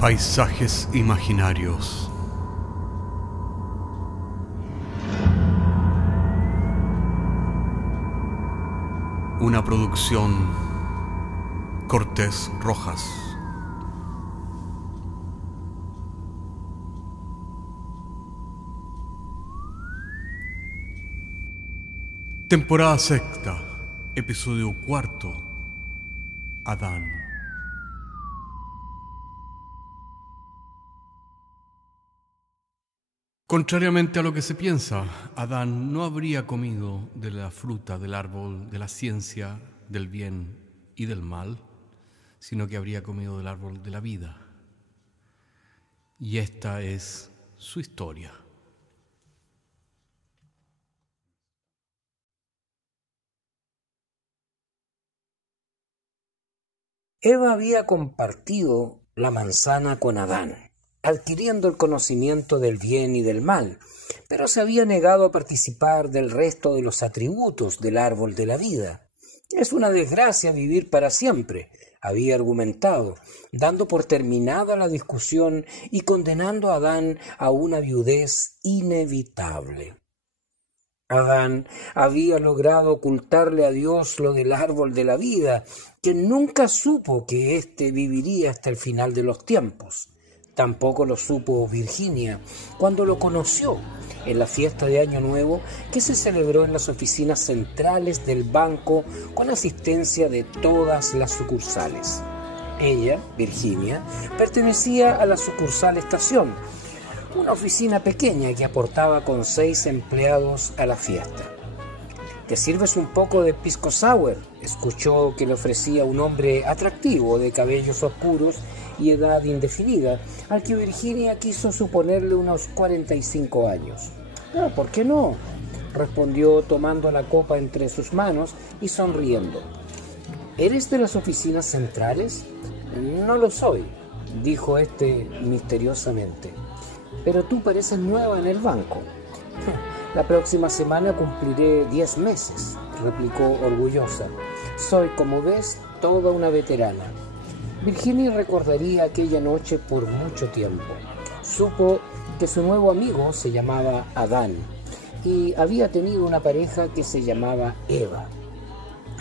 Paisajes imaginarios. Una producción Cortés Rojas. Temporada sexta, episodio cuarto. Adán. Contrariamente a lo que se piensa, Adán no habría comido de la fruta del árbol de la ciencia, del bien y del mal, sino que habría comido del árbol de la vida. Y esta es su historia. Eva había compartido la manzana con Adán, adquiriendo el conocimiento del bien y del mal, pero se había negado a participar del resto de los atributos del árbol de la vida. Es una desgracia vivir para siempre, había argumentado, dando por terminada la discusión y condenando a Adán a una viudez inevitable. Adán había logrado ocultarle a Dios lo del árbol de la vida, que nunca supo que éste viviría hasta el final de los tiempos. Tampoco lo supo Virginia cuando lo conoció en la fiesta de Año Nuevo que se celebró en las oficinas centrales del banco con asistencia de todas las sucursales. Ella, Virginia, pertenecía a la sucursal Estación, una oficina pequeña que aportaba con 6 empleados a la fiesta. ¿Te sirves un poco de pisco sour?, escuchó que le ofrecía un hombre atractivo de cabellos oscuros y edad indefinida, al que Virginia quiso suponerle unos 45 años. ¿Por qué no?, respondió tomando la copa entre sus manos y sonriendo. ¿Eres de las oficinas centrales? No lo soy, dijo este misteriosamente. Pero tú pareces nueva en el banco. La próxima semana cumpliré 10 meses, replicó orgullosa. Soy, como ves, toda una veterana. Virginia recordaría aquella noche por mucho tiempo. Supo que su nuevo amigo se llamaba Adán y había tenido una pareja que se llamaba Eva.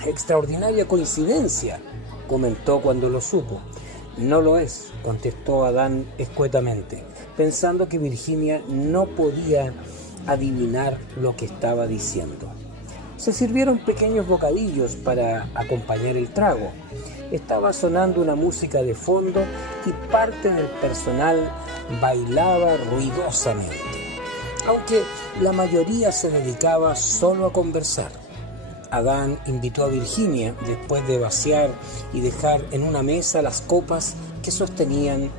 Extraordinaria coincidencia, comentó cuando lo supo. No lo es, contestó Adán escuetamente, pensando que Virginia no podía adivinar lo que estaba diciendo. Se sirvieron pequeños bocadillos para acompañar el trago. Estaba sonando una música de fondo y parte del personal bailaba ruidosamente, aunque la mayoría se dedicaba solo a conversar. Adán invitó a Virginia, después de vaciar y dejar en una mesa las copas que sostenían,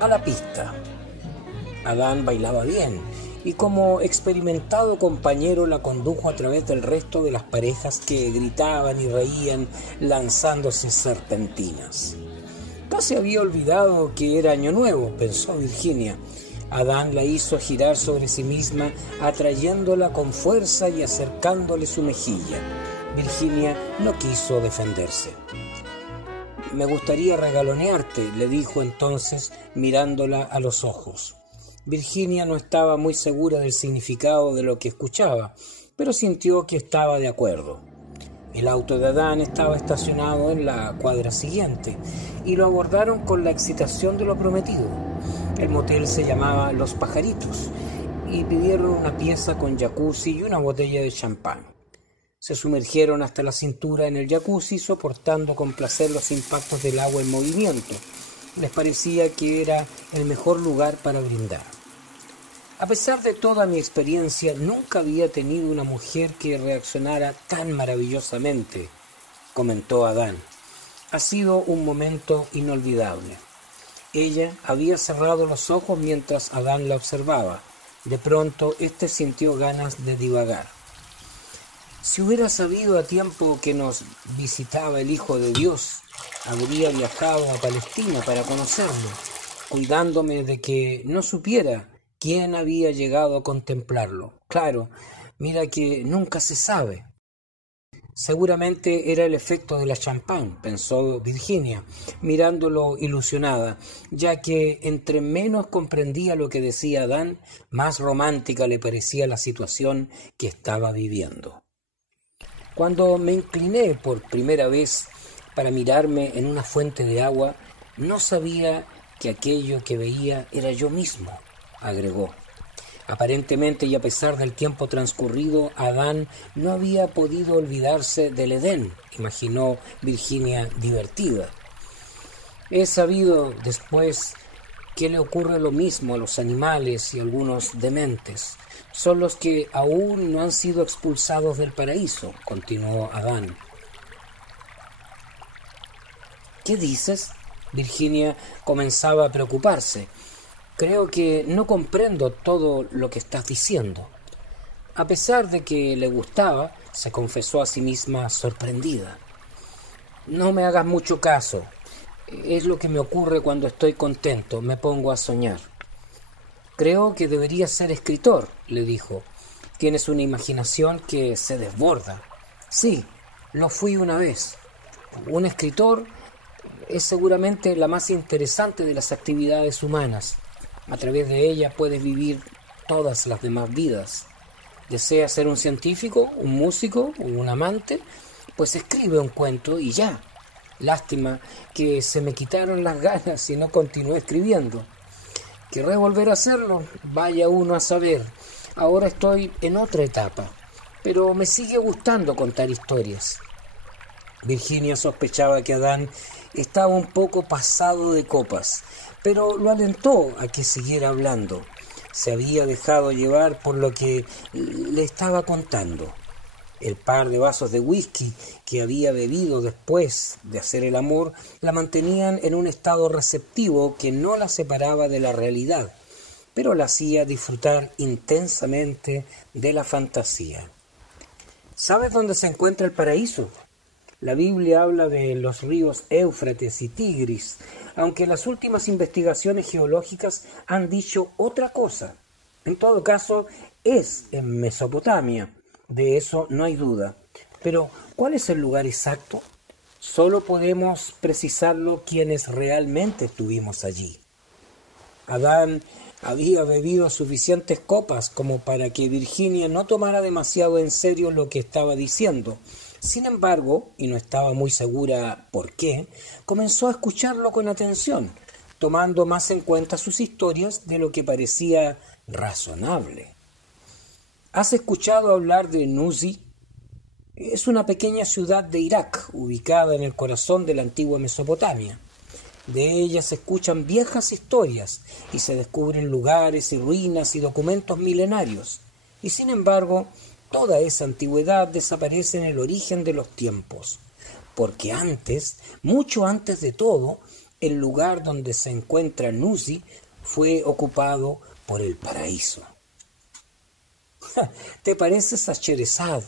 a la pista. Adán bailaba bien y como experimentado compañero la condujo a través del resto de las parejas que gritaban y reían lanzándose serpentinas. Casi había olvidado que era Año Nuevo, pensó Virginia. Adán la hizo girar sobre sí misma, atrayéndola con fuerza y acercándole su mejilla. Virginia no quiso defenderse. Me gustaría regalonearte, le dijo entonces, mirándola a los ojos. Virginia no estaba muy segura del significado de lo que escuchaba, pero sintió que estaba de acuerdo. El auto de Adán estaba estacionado en la cuadra siguiente y lo abordaron con la excitación de lo prometido. El motel se llamaba Los Pajaritos y pidieron una pieza con jacuzzi y una botella de champán. Se sumergieron hasta la cintura en el jacuzzi, soportando con placer los impactos del agua en movimiento. Les parecía que era el mejor lugar para brindar. A pesar de toda mi experiencia, nunca había tenido una mujer que reaccionara tan maravillosamente, comentó Adán. Ha sido un momento inolvidable. Ella había cerrado los ojos mientras Adán la observaba. De pronto, éste sintió ganas de divagar. Si hubiera sabido a tiempo que nos visitaba el Hijo de Dios, habría viajado a Palestina para conocerlo, cuidándome de que no supiera quién había llegado a contemplarlo. Claro, mira que nunca se sabe. Seguramente era el efecto de la champán, pensó Virginia, mirándolo ilusionada, ya que entre menos comprendía lo que decía Adán, más romántica le parecía la situación que estaba viviendo. Cuando me incliné por primera vez para mirarme en una fuente de agua, no sabía que aquello que veía era yo mismo, agregó. Aparentemente y a pesar del tiempo transcurrido, Adán no había podido olvidarse del Edén, imaginó Virginia divertida. He sabido después que le ocurre lo mismo a los animales y algunos dementes. Son los que aún no han sido expulsados del paraíso, continuó Adán. ¿Qué dices? Virginia comenzaba a preocuparse. Creo que no comprendo todo lo que estás diciendo. A pesar de que le gustaba, se confesó a sí misma sorprendida. No me hagas mucho caso. Es lo que me ocurre cuando estoy contento, me pongo a soñar. Creo que deberías ser escritor, le dijo. Tienes una imaginación que se desborda. Sí, lo fui una vez. Un escritor es seguramente la más interesante de las actividades humanas. A través de ella puedes vivir todas las demás vidas. ¿Deseas ser un científico, un músico o un amante? Pues escribe un cuento y ya. Lástima que se me quitaron las ganas y no continué escribiendo. ¿Querré volver a hacerlo? Vaya uno a saber. Ahora estoy en otra etapa, pero me sigue gustando contar historias. Virginia sospechaba que Adán estaba un poco pasado de copas, pero lo alentó a que siguiera hablando. Se había dejado llevar por lo que le estaba contando. El par de vasos de whisky que había bebido después de hacer el amor la mantenían en un estado receptivo que no la separaba de la realidad, pero la hacía disfrutar intensamente de la fantasía. ¿Sabes dónde se encuentra el paraíso? La Biblia habla de los ríos Éufrates y Tigris, aunque las últimas investigaciones geológicas han dicho otra cosa. En todo caso, es en Mesopotamia, de eso no hay duda. Pero, ¿cuál es el lugar exacto? Solo podemos precisarlo quienes realmente estuvimos allí. Adán había bebido suficientes copas como para que Virginia no tomara demasiado en serio lo que estaba diciendo. Sin embargo, y no estaba muy segura por qué, comenzó a escucharlo con atención, tomando más en cuenta sus historias de lo que parecía razonable. ¿Has escuchado hablar de Nuzi? Es una pequeña ciudad de Irak, ubicada en el corazón de la antigua Mesopotamia. De ella se escuchan viejas historias y se descubren lugares y ruinas y documentos milenarios. Y sin embargo, toda esa antigüedad desaparece en el origen de los tiempos, porque antes, mucho antes de todo, el lugar donde se encuentra Nuzi fue ocupado por el paraíso. ¿Te pareces a Sherezad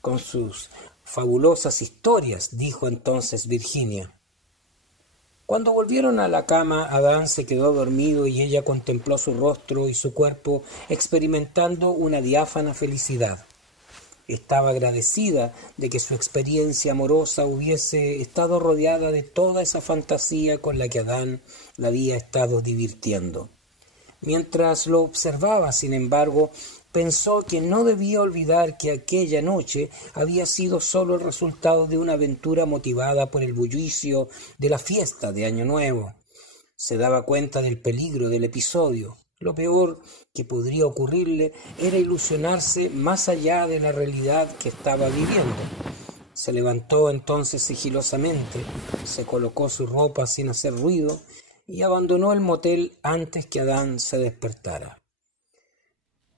con sus fabulosas historias?, dijo entonces Virginia. Cuando volvieron a la cama, Adán se quedó dormido y ella contempló su rostro y su cuerpo experimentando una diáfana felicidad. Estaba agradecida de que su experiencia amorosa hubiese estado rodeada de toda esa fantasía con la que Adán la había estado divirtiendo. Mientras lo observaba, sin embargo, pensó que no debía olvidar que aquella noche había sido solo el resultado de una aventura motivada por el bullicio de la fiesta de Año Nuevo. Se daba cuenta del peligro del episodio. Lo peor que podría ocurrirle era ilusionarse más allá de la realidad que estaba viviendo. Se levantó entonces sigilosamente, se colocó su ropa sin hacer ruido y abandonó el motel antes que Adán se despertara.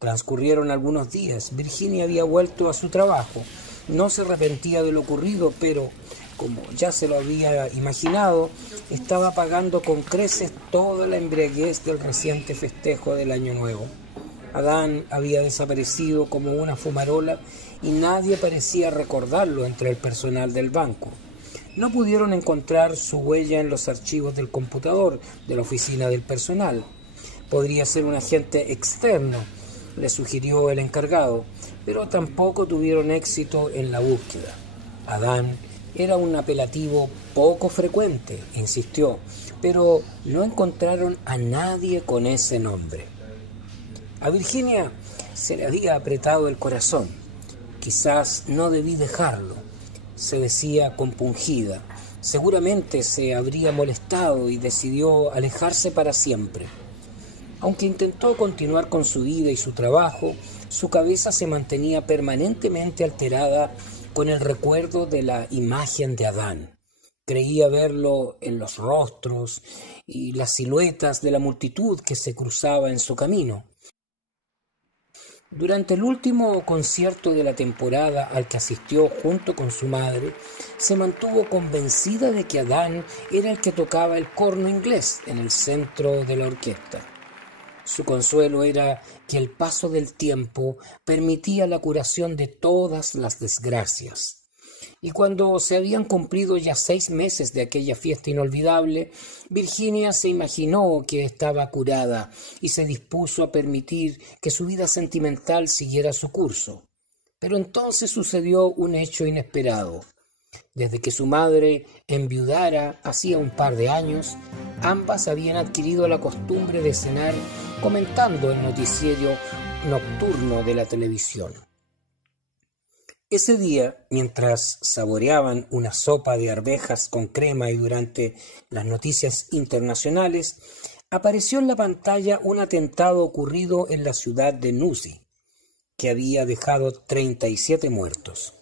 Transcurrieron algunos días. Virginia había vuelto a su trabajo. No se arrepentía de lo ocurrido, pero, como ya se lo había imaginado, estaba pagando con creces toda la embriaguez del reciente festejo del Año Nuevo. Adán había desaparecido como una fumarola y nadie parecía recordarlo entre el personal del banco. No pudieron encontrar su huella en los archivos del computador de la oficina del personal. Podría ser un agente externo, le sugirió el encargado, pero tampoco tuvieron éxito en la búsqueda. Adán era un apelativo poco frecuente, insistió, pero no encontraron a nadie con ese nombre. A Virginia se le había apretado el corazón. Quizás no debí dejarlo, se decía compungida. Seguramente se habría molestado y decidió alejarse para siempre. Aunque intentó continuar con su vida y su trabajo, su cabeza se mantenía permanentemente alterada con el recuerdo de la imagen de Adán. Creía verlo en los rostros y las siluetas de la multitud que se cruzaba en su camino. Durante el último concierto de la temporada al que asistió junto con su madre, se mantuvo convencida de que Adán era el que tocaba el corno inglés en el centro de la orquesta. Su consuelo era que el paso del tiempo permitía la curación de todas las desgracias. Y cuando se habían cumplido ya 6 meses de aquella fiesta inolvidable, Virginia se imaginó que estaba curada y se dispuso a permitir que su vida sentimental siguiera su curso. Pero entonces sucedió un hecho inesperado. Desde que su madre enviudara hacía un par de años, ambas habían adquirido la costumbre de cenar comentando el noticiero nocturno de la televisión. Ese día, mientras saboreaban una sopa de arvejas con crema y durante las noticias internacionales, apareció en la pantalla un atentado ocurrido en la ciudad de Nuzi, que había dejado 37 muertos.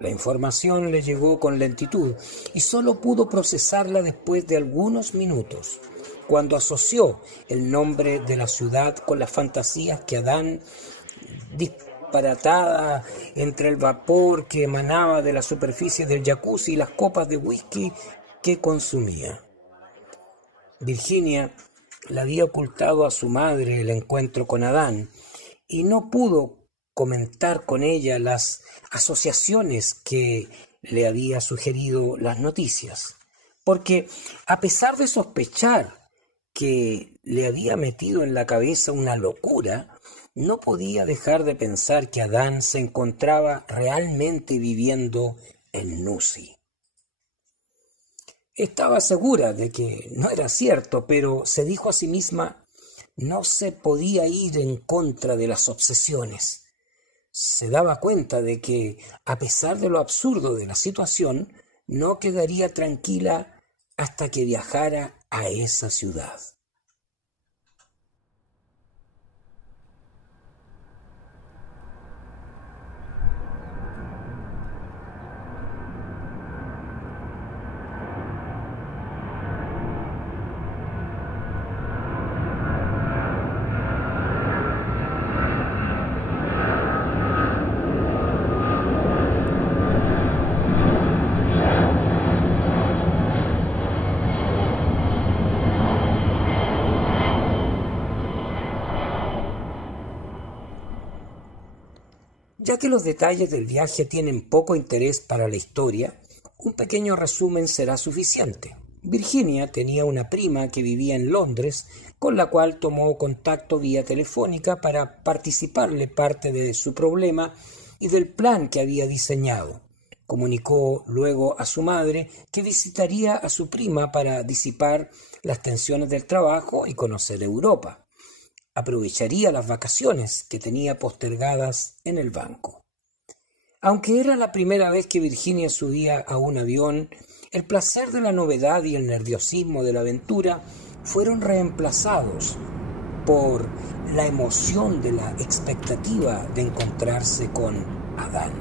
La información le llegó con lentitud y solo pudo procesarla después de algunos minutos, cuando asoció el nombre de la ciudad con las fantasías que Adán disparatada entre el vapor que emanaba de la superficie del jacuzzi y las copas de whisky que consumía. Virginia le había ocultado a su madre el encuentro con Adán y no pudo comentar con ella las asociaciones que le había sugerido las noticias, porque a pesar de sospechar que le había metido en la cabeza una locura, no podía dejar de pensar que Adán se encontraba realmente viviendo en Nuzi. Estaba segura de que no era cierto, pero se dijo a sí misma, no se podía ir en contra de las obsesiones. Se daba cuenta de que, a pesar de lo absurdo de la situación, no quedaría tranquila hasta que viajara a esa ciudad. Ya que los detalles del viaje tienen poco interés para la historia, un pequeño resumen será suficiente. Virginia tenía una prima que vivía en Londres, con la cual tomó contacto vía telefónica para participarle parte de su problema y del plan que había diseñado. Comunicó luego a su madre que visitaría a su prima para disipar las tensiones del trabajo y conocer Europa. Aprovecharía las vacaciones que tenía postergadas en el banco. Aunque era la primera vez que Virginia subía a un avión, el placer de la novedad y el nerviosismo de la aventura fueron reemplazados por la emoción de la expectativa de encontrarse con Adán.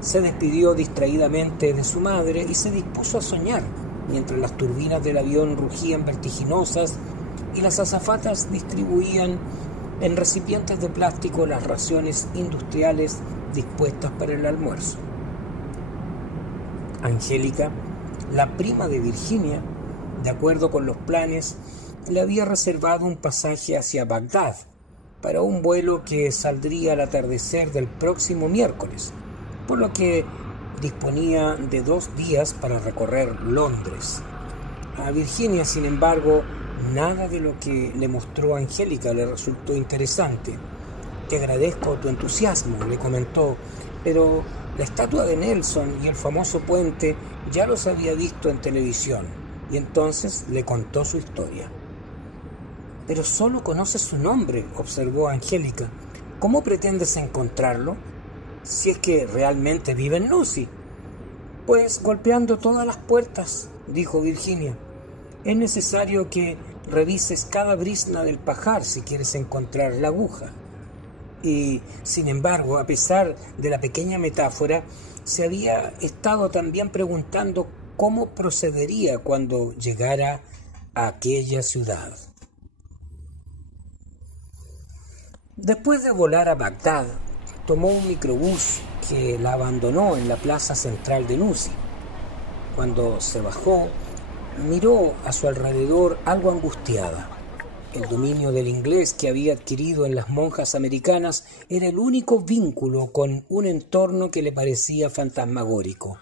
Se despidió distraídamente de su madre y se dispuso a soñar, mientras las turbinas del avión rugían vertiginosas y las azafatas distribuían en recipientes de plástico las raciones industriales dispuestas para el almuerzo. Angélica, la prima de Virginia, de acuerdo con los planes, le había reservado un pasaje hacia Bagdad para un vuelo que saldría al atardecer del próximo miércoles, por lo que disponía de 2 días para recorrer Londres. A Virginia, sin embargo, nada de lo que le mostró Angélica le resultó interesante. «Te agradezco tu entusiasmo», le comentó, «pero La estatua de Nelson y el famoso puente ya los había visto en televisión, y entonces le contó su historia. «Pero solo conoces su nombre», observó Angélica. «¿Cómo pretendes encontrarlo, si es que realmente vive en Lucy?» «Pues golpeando todas las puertas», dijo Virginia. «Es necesario que revises cada brizna del pajar si quieres encontrar la aguja». Y, sin embargo, a pesar de la pequeña metáfora, se había estado también preguntando cómo procedería cuando llegara a aquella ciudad. Después de volar a Bagdad, tomó un microbús que la abandonó en la plaza central de Nusi. Cuando se bajó, miró a su alrededor algo angustiada. El dominio del inglés que había adquirido en las monjas americanas era el único vínculo con un entorno que le parecía fantasmagórico.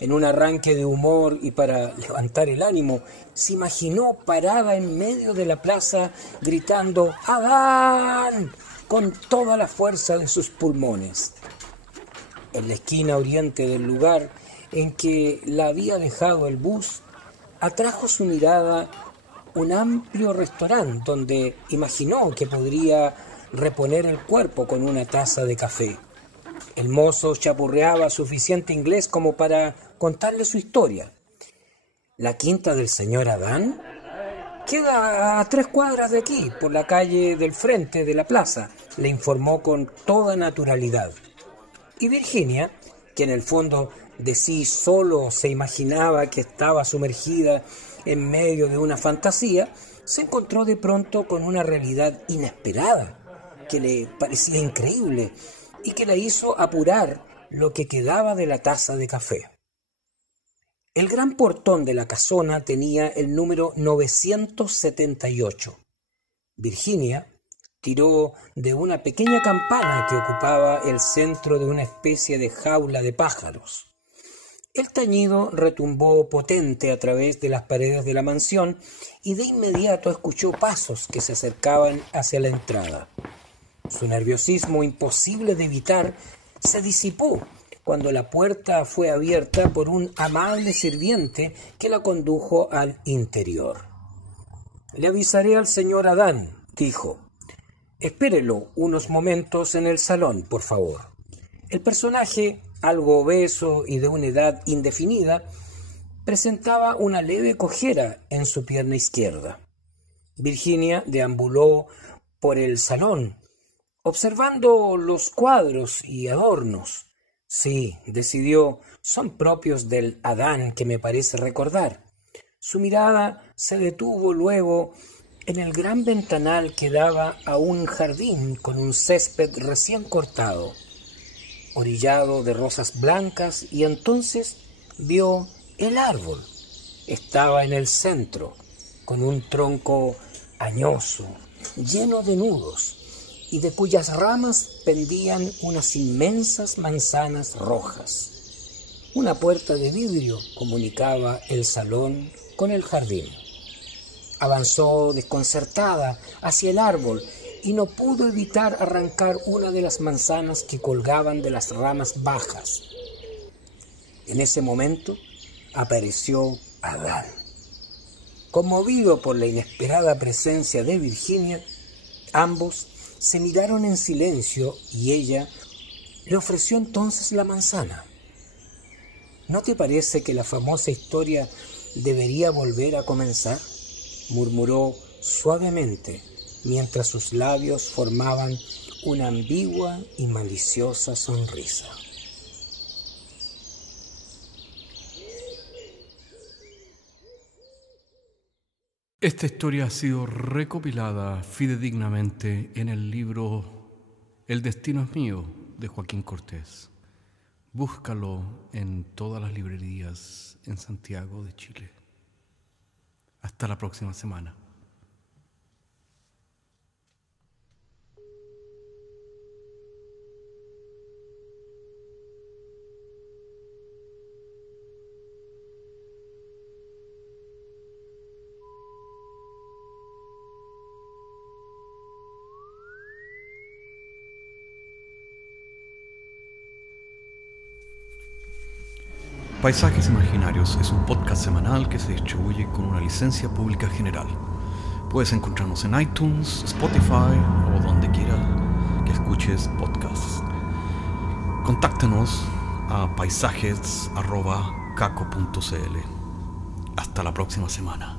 En un arranque de humor y para levantar el ánimo, se imaginó parada en medio de la plaza gritando «¡Adán!» con toda la fuerza de sus pulmones. En la esquina oriente del lugar en que la había dejado el bus, atrajo su mirada un amplio restaurante donde imaginó que podría reponer el cuerpo con una taza de café. El mozo chapurreaba suficiente inglés como para contarle su historia. «¿La quinta del señor Adán? Queda a 3 cuadras de aquí, por la calle del frente de la plaza», le informó con toda naturalidad. Y Virginia, que en el fondo de sí solo se imaginaba que estaba sumergida en medio de una fantasía, se encontró de pronto con una realidad inesperada, que le parecía increíble y que la hizo apurar lo que quedaba de la taza de café. El gran portón de la casona tenía el número 978. Virginia tiró de una pequeña campana que ocupaba el centro de una especie de jaula de pájaros. El tañido retumbó potente a través de las paredes de la mansión y de inmediato escuchó pasos que se acercaban hacia la entrada. Su nerviosismo, imposible de evitar, se disipó cuando la puerta fue abierta por un amable sirviente que la condujo al interior. «Le avisaré al señor Adán», dijo. «Espérelo unos momentos en el salón, por favor». El personaje, algo obeso y de una edad indefinida, presentaba una leve cojera en su pierna izquierda. Virginia deambuló por el salón, observando los cuadros y adornos. «Sí», decidió, «son propios del Adán que me parece recordar». Su mirada se detuvo luego en el gran ventanal que daba a un jardín con un césped recién cortado, orillado de rosas blancas, y entonces vio el árbol. Estaba en el centro, con un tronco añoso, lleno de nudos, y de cuyas ramas pendían unas inmensas manzanas rojas. Una puerta de vidrio comunicaba el salón con el jardín. Avanzó desconcertada hacia el árbol y no pudo evitar arrancar una de las manzanas que colgaban de las ramas bajas. En ese momento apareció Adán. Conmovido por la inesperada presencia de Virginia, ambos se miraron en silencio y ella le ofreció entonces la manzana. «¿No te parece que la famosa historia debería volver a comenzar?», murmuró suavemente, mientras sus labios formaban una ambigua y maliciosa sonrisa. Esta historia ha sido recopilada fidedignamente en el libro El destino es mío, de Joaquín Cortés. Búscalo en todas las librerías en Santiago de Chile. Hasta la próxima semana. Paisajes Imaginarios es un podcast semanal que se distribuye con una licencia pública general. Puedes encontrarnos en iTunes, Spotify o donde quiera que escuches podcasts. Contáctanos a paisajes@caco.cl. Hasta la próxima semana.